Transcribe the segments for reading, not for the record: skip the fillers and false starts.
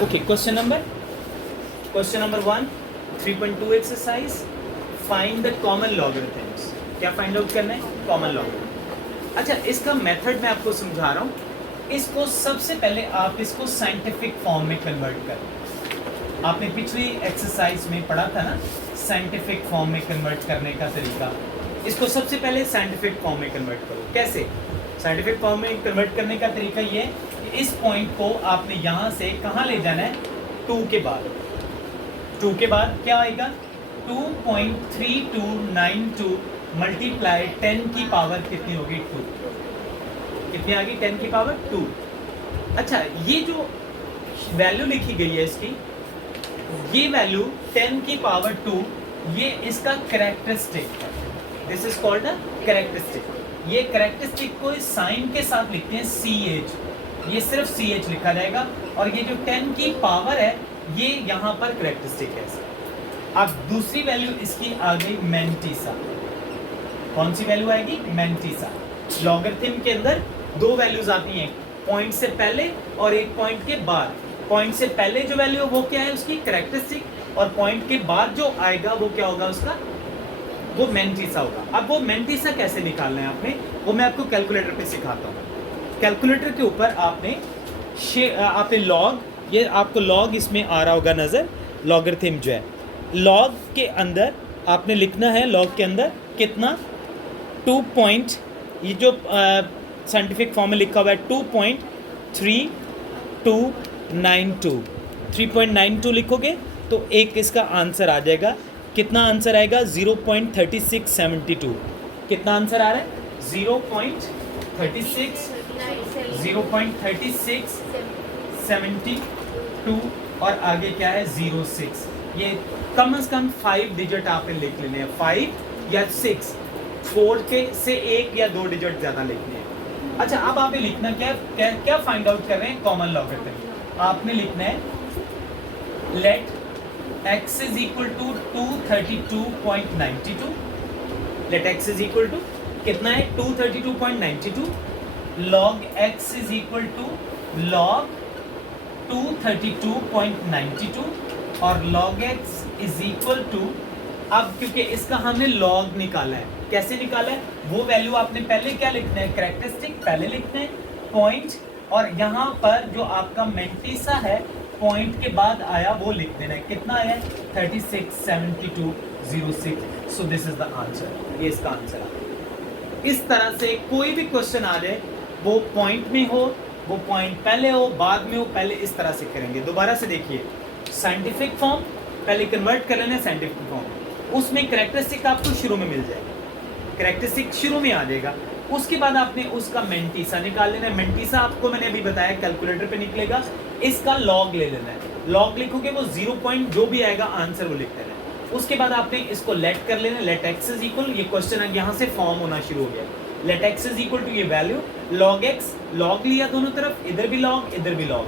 Okay, question number 1, 3.2 exercise, find the common logarithms. क्या find out करना है? Common logarithm. अच्छा, इसका मेथड मैं आपको समझा रहा हूँ। इसको सबसे पहले आप इसको साइंटिफिक फॉर्म में कन्वर्ट करें। आपने पिछली एक्सरसाइज में पढ़ा था ना, साइंटिफिक फॉर्म में कन्वर्ट करने का तरीका। इसको सबसे पहले साइंटिफिक फॉर्म में कन्वर्ट करो। कैसे? साइंटिफिक फॉर्म में कन्वर्ट करने का तरीका ये है, इस पॉइंट को आपने यहाँ से कहाँ ले जाना है? 2 के बाद। 2 के बाद क्या आएगा? 2.3292 मल्टीप्लाई 10 की पावर कितनी होगी? 2। कितनी आ गई? 10 की पावर 2। अच्छा, ये जो वैल्यू लिखी गई है इसकी, ये वैल्यू 10 की पावर 2, ये इसका कैरेक्टरिस्टिक है। This is called a characteristic. ये कैरेक्टरिस्टिक को इस साइन के साथ लिखते हैं CH। ये सिर्फ CH लिखा जाएगा, और ये जो 10 की पावर है, ये यहाँ पर कैरेक्टरिस्टिक है। अब दूसरी वैल्यू इसकी आ गई मेंटिसा। कौन सी वैल्यू आएगी? मेंटिसा। लॉगरिथम के अंदर 2 वैल्यूज आती हैं, पॉइंट से पहले और एक पॉइंट के बाद। पॉइंट से पहले जो वैल्यू वो क्या है? उसकी कैरेक्टरिस्टिक। और पॉइंट के बाद जो आएगा वो क्या होगा? उसका वो मेंटिसा होगा। अब वो मेंटिसा कैसे निकालना है आपने, वो मैं आपको कैलकुलेटर पे सिखाता हूँ। कैलकुलेटर के ऊपर आपने लॉग, ये आपको लॉग इसमें आ रहा होगा नज़र, लॉगरिथम जो है। लॉग के अंदर आपने लिखना है, लॉग के अंदर कितना? 2 पॉइंट, ये जो साइंटिफिक फॉर्म में लिखा हुआ है 2.3292। 3.92 लिखोगे तो एक इसका आंसर आ जाएगा। कितना आंसर आएगा? 0.3672। कितना आंसर आ रहा है? 0.3672 और आगे क्या है? 06। ये कम से कम 5 डिजिट आपने लिख लेने हैं, 5 या 6। 4 के से 1 या 2 डिजिट ज़्यादा लिखने हैं। अच्छा, अब आपने लिखना क्या फाइंड आउट कर रहे हैं? Common logarithm. आपने लिखना है let x is equal to 232.92। let x is equal to कितना है? 232.92। log x is equal to log 232.92 और log x is equal to, अब क्योंकि इसका हमने log निकाला है, कैसे निकाला है? वो वैल्यू आपने पहले क्या लिखना है? कैरेक्टरिस्टिक पहले लिखना है, पॉइंट, और यहाँ पर जो आपका मेंटिसा है पॉइंट के बाद आया वो लिख देना है। कितना आया? 367206। सो दिस इज द आंसर। ये इसका आंसर है। इस तरह से कोई भी क्वेश्चन आ जाए, वो पॉइंट में हो, वो पॉइंट पहले हो, बाद में हो, पहले इस तरह से करेंगे। दोबारा से देखिए, साइंटिफिक फॉर्म पहले कन्वर्ट कर लेना है साइंटिफिक फॉर्म। उसमें कैरेक्टरिस्टिक आपको शुरू में मिल जाएगा, कैरेक्टरिस्टिक शुरू में आ जाएगा। उसके बाद आपने उसका मेंटिसा निकाल लेना है। मेंटिसा आपको मैंने अभी बताया कैलकुलेटर पे निकलेगा। इसका लॉग ले लेना है। लॉग लिखोगे वो 0 पॉइंट जो भी आएगा आंसर वो लिख देना है। उसके बाद आपने इसको लेट कर लेना है। लेट एक्स इज इक्वल, ये क्वेश्चन यहाँ से फॉर्म होना शुरू हो गया। Let x is equal to ये वैल्यू लॉग एक्स, लॉग लिया दोनों तरफ, इधर भी लॉग इधर भी लॉग,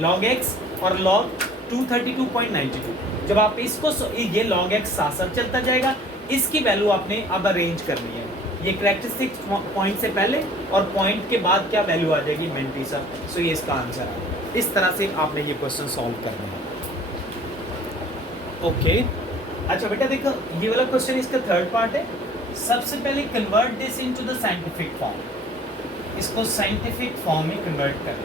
लॉग एक्स और लॉग 232.92। जब आप इसको ये लॉग एक्स साथ साथ चलता जाएगा, इसकी वैल्यू आपने अब अरेंज करनी है। ये कैरेक्टरिस्टिक पॉइंट से पहले और पॉइंट के बाद क्या वैल्यू आ जाएगी? मेंटिसा। सो ये इसका आंसर है। इस तरह से आपने ये क्वेश्चन सॉल्व करना है। ओके, अच्छा बेटा देखो, ये वाला क्वेश्चन इसका थर्ड पार्ट है। सबसे पहले convert this into the scientific form. इसको साइंटिफिक फॉर्म में कन्वर्ट करें।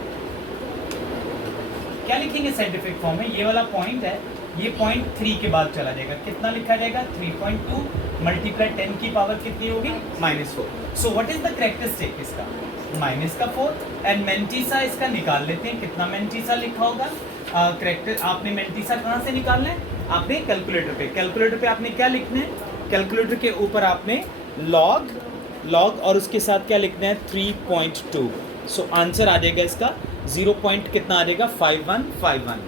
क्या लिखेंगे साइंटिफिक फॉर्म में? ये वाला पॉइंट है, ये पॉइंट 3 के बाद चला जाएगा। कितना लिखा जाएगा? 3.2 मल्टीप्लाई 10 की पावर कितनी होगी? -4। So what is the characteristic इसका? -4। एंड मेंटिसा इसका निकाल लेते हैं। कितना मेंटिसा लिखा होगा? कैरेक्टर आपने मेंटिसा कहाँ से निकालना है? आपने कैलकुलेटर पे। कैलकुलेटर पे आपने क्या लिखना है? कैलकुलेटर के ऊपर आपने लॉग और उसके साथ क्या लिखना है? 3.2। सो आंसर आ जाएगा इसका 0 पॉइंट कितना आ जाएगा? 5151।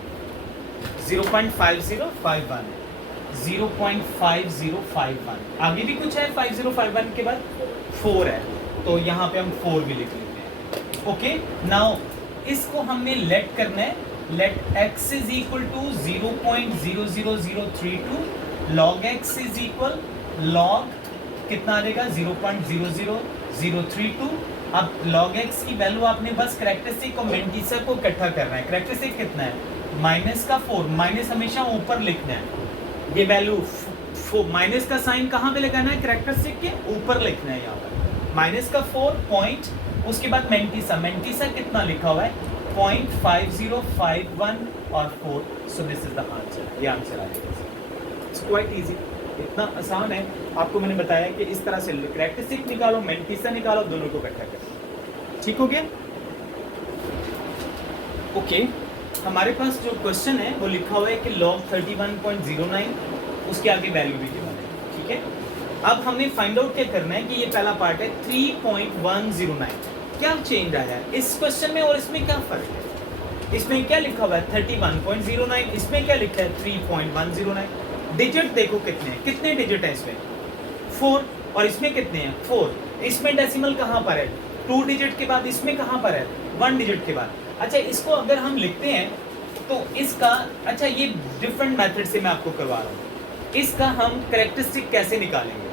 0.5051, 0.5051। आगे भी कुछ है 5051 के बाद? 4 है, तो यहाँ पे हम 4 भी लिख लेते हैं। ओके, नाउ इसको हमने लेट करना है। Let x is equal to 0.00032, log x is equal log कितना आ जाएगा? 0.00032। अब log x की वैल्यू आपने बस कैरेक्टरिस्टिक और मेंटिसा को इकट्ठा करना है। कैरेक्टरिस्टिक कितना है? माइनस का 4, माइनस हमेशा ऊपर लिखना है, ये वैल्यू माइनस का साइन कहाँ पे लगाना है, कैरेक्टरिस्टिक के ऊपर लिखना है यहाँ पर, माइनस का 4 पॉइंट, उसके बाद मेंटिसा, मेंटिसा कितना लिखा हुआ है 0.5051 और 4, सो दिस इज द आंसर, ये आंसर आएगा। इट्स क्वाइट इजी, इतना आसान है, आपको मैंने बताया कि इस तरह से कैरेक्टरिस्टिक निकालो, मेंटिसा निकालो, दोनों को इकट्ठा करो, ठीक हो गया। ओके, हमारे पास जो क्वेश्चन है वो लिखा हुआ है कि log 31.09, उसके आगे वैल्यू भी गिवन है, ठीक है। अब हमने फाइंड आउट क्या करना है कि ये पहला पार्ट है 3.109, क्या चेंज आया है इस क्वेश्चन में और इसमें, क्या फर्क है, इसमें क्या लिखा हुआ है 31.09, इसमें क्या लिखा है 3.109। डिजिट देखो कितने हैं, कितने डिजिट है इसमें 4, और इसमें कितने हैं 4, इसमें डेसिमल कहाँ पर है 2 डिजिट के बाद, इसमें कहाँ पर है 1 डिजिट के बाद। अच्छा, इसको अगर हम लिखते हैं तो इसका, अच्छा ये डिफरेंट मेथड से मैं आपको करवा रहा हूँ, इसका हम कैरेक्टरिस्टिक कैसे निकालेंगे,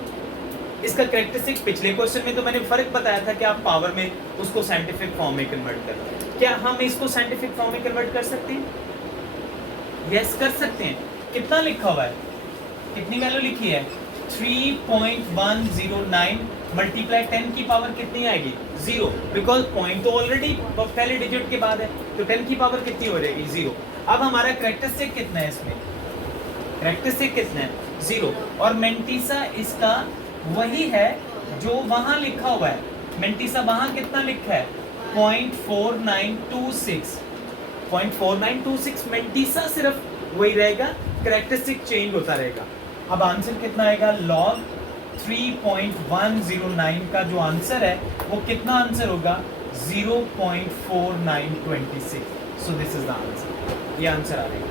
इसका कैरेक्टरिस्टिक पिछले क्वेश्चन में तो मैंने फर्क बताया था कि आप पावर में उसको साइंटिफिक फॉर्म में कन्वर्ट कर, क्या हम इसको साइंटिफिक फॉर्म में कन्वर्ट कर सकते हैं, यस कर सकते हैं। कितना लिखा हुआ है, कितनी वैल्यू लिखी है 3.109 मल्टीप्लाई 10 की पावर कितनी आएगी 0, बिकॉज पॉइंट तो ऑलरेडी पहले डिजिट के बाद है, तो 10 की पावर कितनी हो जाएगी 0। अब हमारा कैरेक्टरिस्टिक कितना है इसमें, कैरेक्टरिस्टिक कितना है 0, और मेंटिसा इसका वही है जो वहां लिखा हुआ है, मेंटिसा वहां कितना लिखा है 0.4926 मेंटिसा सिर्फ वही रहेगा, कैरेक्टरिस्टिक चेंज होता रहेगा। अब आंसर कितना आएगा log 3.109 का जो आंसर है वो कितना आंसर होगा 0.4926, सो दिस इज द आंसर, ये आंसर आ जाएगा।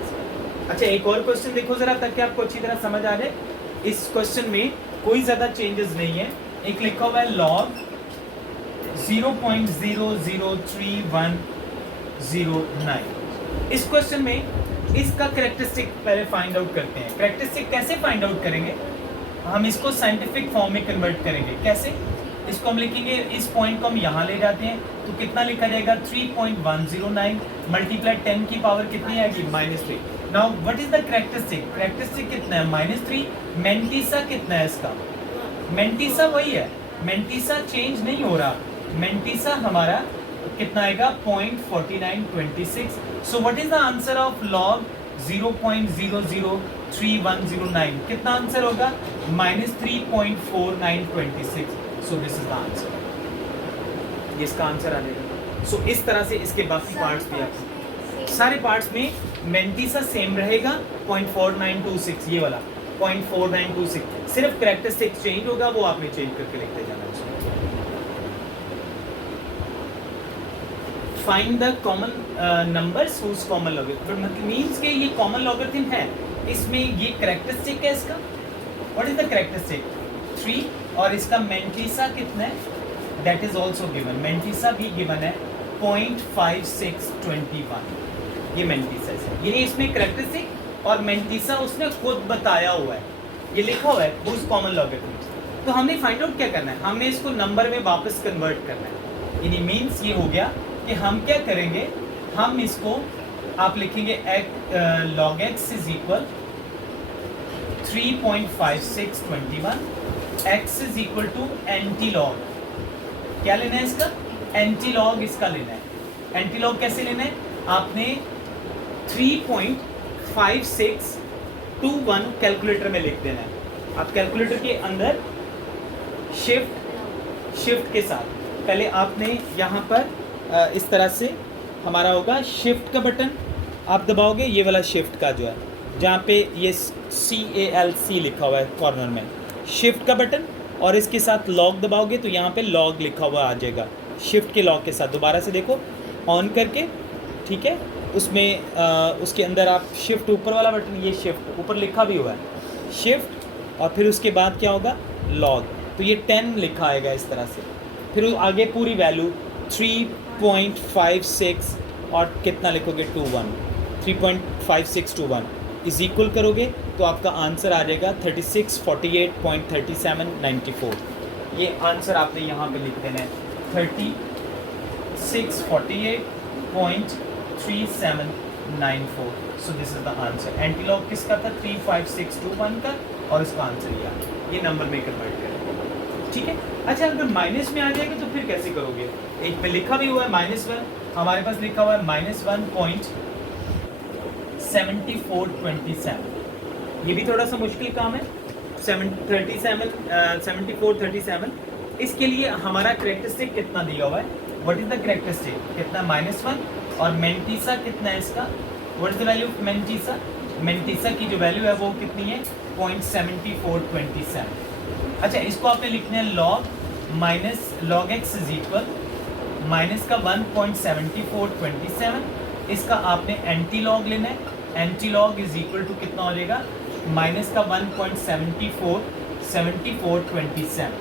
अच्छा, एक और क्वेश्चन देखो जरा ताकि आपको अच्छी तरह समझ आ जाए। इस क्वेश्चन में कोई ज्यादा चेंजेस नहीं है, एक लिखा हुआ है log 0.003109। इस क्वेश्चन में इसका कैरेक्टरिस्टिक पहले फाइंड आउट करते हैं। कैरेक्टरिस्टिक कैसे फाइंड आउट करेंगे, हम इसको साइंटिफिक फॉर्म में कन्वर्ट करेंगे, कैसे, इसको हम लिखेंगे, इस पॉइंट को हम यहाँ ले जाते हैं तो कितना लिखा जाएगा 3.109 मल्टीप्लाई 10 की पावर कितनी आएगी -3। Now what is the characteristic, characteristic कितना है -3, मेंटिसा कितना है इसका, मेंटिसा वही है, मेंटिसा चेंज नहीं हो रहा, मेंटिसा हमारा कितना आएगा 0.4926। So what is the answer of log 0.003109, कितना आंसर होगा -3.4926। सो दिस इज द आंसर, इसका आंसर आ जाएगा। सो इस तरह से इसके बाकी पार्ट्स भी आप सारे पार्ट्स में मेंटिसा सेम रहेगा 0.4926, ये वाला 0.4926, सिर्फ कैरेक्टरिस्टिक चेंज होगा, वो आपने चेंज करके लिखते जाना है। Find the common numbers whose common logarithm, means के ये कॉमन लॉगरिथम है, इसमें ये कैरेक्टरिस्टिक है इसका, व्हाट इज द कैरेक्टरिस्टिक 3, और इसका मेंटिसा कितना है that is also given, mantissa भी गिवन है 0.5621, ये मेंटिसा है, ये इसमें कैरेक्टरिस्टिक और मेंटिसा उसने खुद बताया हुआ है, ये लिखा हुआ है हुज कॉमन लॉगरिथम। तो हमने फाइंड आउट क्या करना है, हमने इसको नंबर में वापस कन्वर्ट करना है, यानी मींस ये हो गया कि हम क्या करेंगे, हम इसको आप लिखेंगे log x is equal 3.5621, x is equal to anti log, क्या लेना है इसका एंटी लॉग, इसका लेना है एंटी लॉग, कैसे लेना है, आपने 3.5621 कैलकुलेटर में लिख देना है, आप कैलकुलेटर के अंदर शिफ्ट के साथ पहले आपने यहाँ पर इस तरह से हमारा होगा शिफ्ट का बटन आप दबाओगे, ये वाला शिफ्ट का जो है जहाँ पे ये CALC लिखा हुआ है कॉर्नर में, शिफ्ट का बटन, और इसके साथ लॉग दबाओगे तो यहाँ पे लॉग लिखा हुआ आ जाएगा, शिफ्ट के लॉग के साथ दोबारा से देखो ऑन करके, ठीक है, उसमें उसके अंदर आप शिफ्ट ऊपर वाला बटन, ये शिफ्ट ऊपर लिखा भी हुआ है शिफ्ट, और फिर उसके बाद क्या होगा लॉग, तो ये 10 लिखा आएगा इस तरह से, फिर आगे पूरी वैल्यू 3.56 और कितना लिखोगे 21, 3.5621 इज इक्वल करोगे तो आपका आंसर आ जाएगा 3648.3794, ये आंसर आपने यहाँ पे लिख देना है 3648.3794। 2.94। So this is the answer. Antilog किसका था? 35621 का, और इसका आंसर ये नंबर में कन्वर्ट करें, ठीक है। अच्छा, अगर माइनस में आ जाएगा तो फिर कैसे करोगे? एक पे लिखा भी हुआ है -1, हमारे पास लिखा हुआ है -1.7427। ये भी थोड़ा सा मुश्किल काम है। 7437। इसके लिए हमारा करेक्टरिस्टिक कितना दिया हुआ है? What is the characteristic? कितना? -1। और मेंटीसा कितना है इसका? What is the value of mantissa? Mantissa की जो वैल्यू है वो कितनी है? 0.7427। अच्छा, इसको आपने लिखना है log x is equal minus का 1.7427। इसका आपने एंटी लॉग लेना है। Anti log is equal to कितना हो जाएगा? माइनस का 1.7427।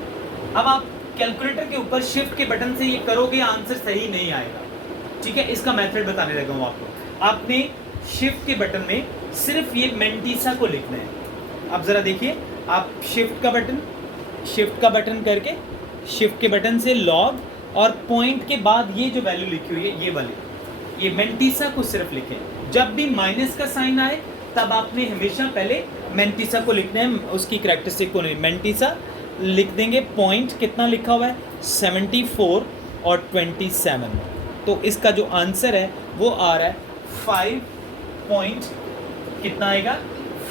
अब आप कैलकुलेटर के ऊपर शिफ्ट के बटन से ये करोगे, आंसर सही नहीं आएगा, ठीक है। इसका मेथड बताने लगा हूँ आपको। आपने शिफ्ट के बटन में सिर्फ ये मेंटीसा को लिखना है। अब जरा देखिए, आप शिफ्ट का बटन करके शिफ्ट के बटन से लॉग और पॉइंट के बाद ये जो वैल्यू लिखी हुई है ये वाली, ये मेंटीसा को सिर्फ लिखें। जब भी माइनस का साइन आए तब आपने हमेशा पहले मेंटीसा को लिखना है, उसकी करैक्टरिस्टिक को नहीं। मेंटीसा लिख देंगे। पॉइंट कितना लिखा हुआ है? 74 और 27। तो इसका जो आंसर है वो आ रहा है 5 पॉइंट कितना आएगा?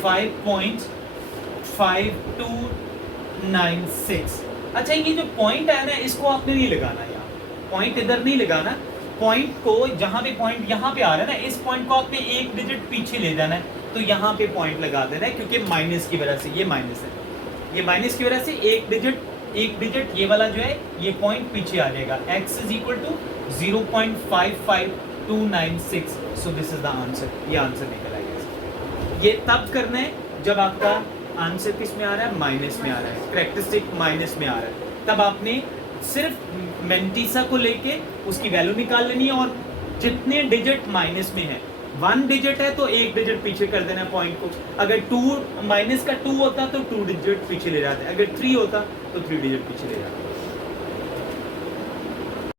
5.5296। अच्छा, ये जो पॉइंट है ना, इसको आपने नहीं लगाना यहाँ, पॉइंट इधर नहीं लगाना। पॉइंट को जहाँ पे पॉइंट यहाँ पे आ रहा है ना, इस पॉइंट को आपने एक डिजिट पीछे ले जाना है, तो यहाँ पे पॉइंट लगा देना है, क्योंकि माइनस की वजह से ये माइनस है, ये माइनस की वजह से एक डिजिट ये वाला जो है ये पॉइंट पीछे आ जाएगा। x is equal to 0.55296। So this is the answer. ये आंसर निकल आएगा। ये तब करना है जब आपका आंसर किस में आ रहा है? माइनस में आ रहा है, करैक्टरिस्टिक माइनस में आ रहा है। तब आपने सिर्फ मेंटीसा को लेके उसकी वैल्यू निकाल लेनी है, और जितने डिजिट माइनस में है, 1 डिजिट है तो एक डिजिट पीछे कर देना पॉइंट को। अगर 2 माइनस का 2 होता तो 2 डिजिट पीछे ले जाते, अगर 3 होता तो 3 डिजिट पीछे ले जाते।